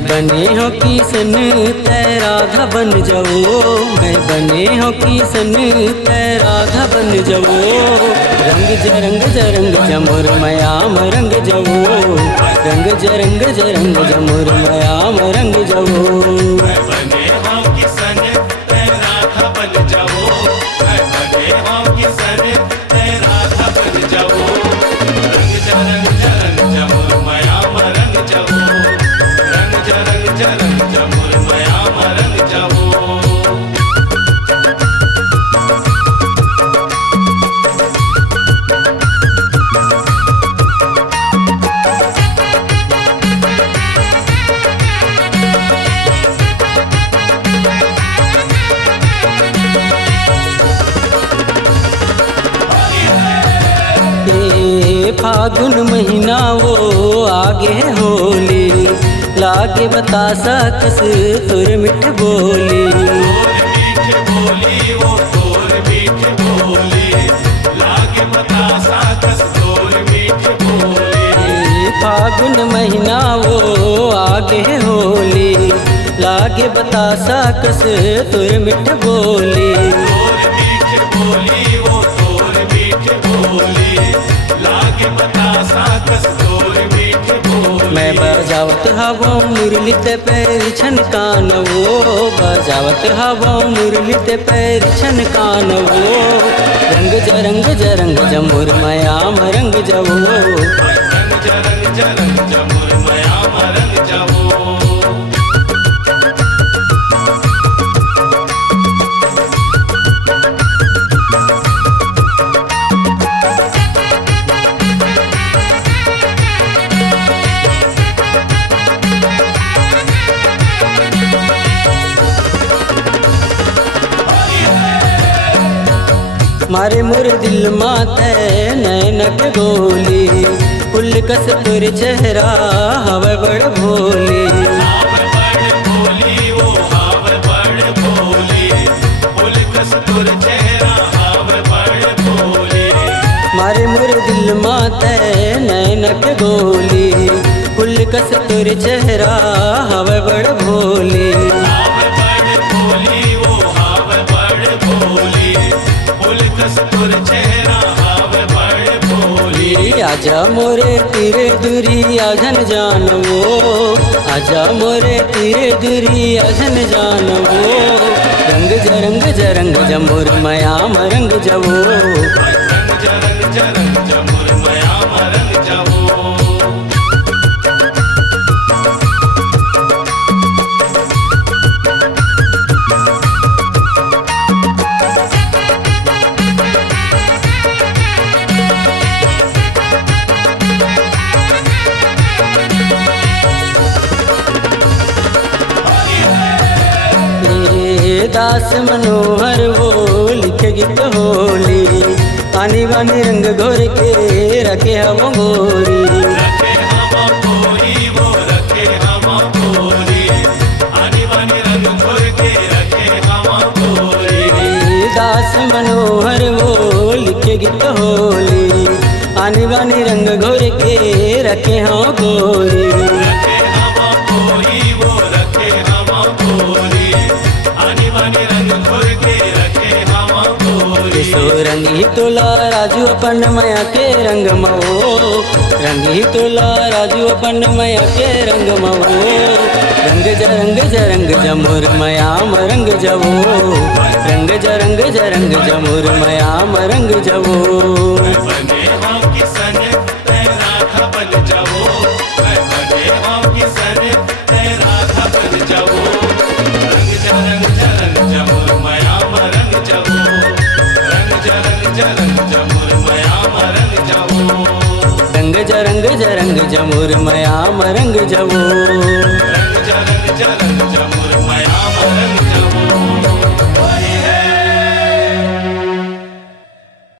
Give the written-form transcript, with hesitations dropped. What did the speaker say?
बने हो किसन राधा बन जाओ, मैं बने हो किसन राधा बन जाओ। रंग जरंग जमुर मयाम रंग जाओ, रंग जरंग जमुर मयाम रंग जाओ। फागुन महीना वो आगे होली, लागे बतासा कस तुर मिठ बोली। फागुन महीना वो आगे होली, लागे बतासा कस तुर मिठ बोली। मैं बजावत हवा मुरली ते पैर छनकान वो, बजावत हवा मुरली ते पैर छनकान वो। रंग जरंग जमुर मयाम रंग जाओ, रंग जरंग जमुर मयाम रंग जाओ। मारे मोर दिल माते नैनक गोली, फुल कस तुर चेहरा हवा बड़ भोली। मारे मोर दिल माते नैनक गोली, फुल कस तुर चेहरा हवा बड़ भोली। आजा मोरे तीरे दूरी आजन जानवो, आजा मोरे तीरे दूरी आजन जानवो। रंग जरंग जमुर मयाम रंग जाओ, रंग जरंग जमुर मयाम रंग जाओ। दास मनोहर वो लिखे गीत होली, आनी बानी रंग घोर के रखे हम गोरी। दास मनोहर वो लिखे गीत होली, आनी बानी रंग घोर के रखे हम गोरी। रंगी तोला राजू अपन माया के रंग मवो, रंगी तोला राजू अपन माया के रंग मवो। रंग जरंग जमुर मयाम रंग जाओ, रंग जरंग जमुर मयाम रंग जाओ। रंग जरंग जमुर मयाम रंग जाओ, रंग जरंग जमुर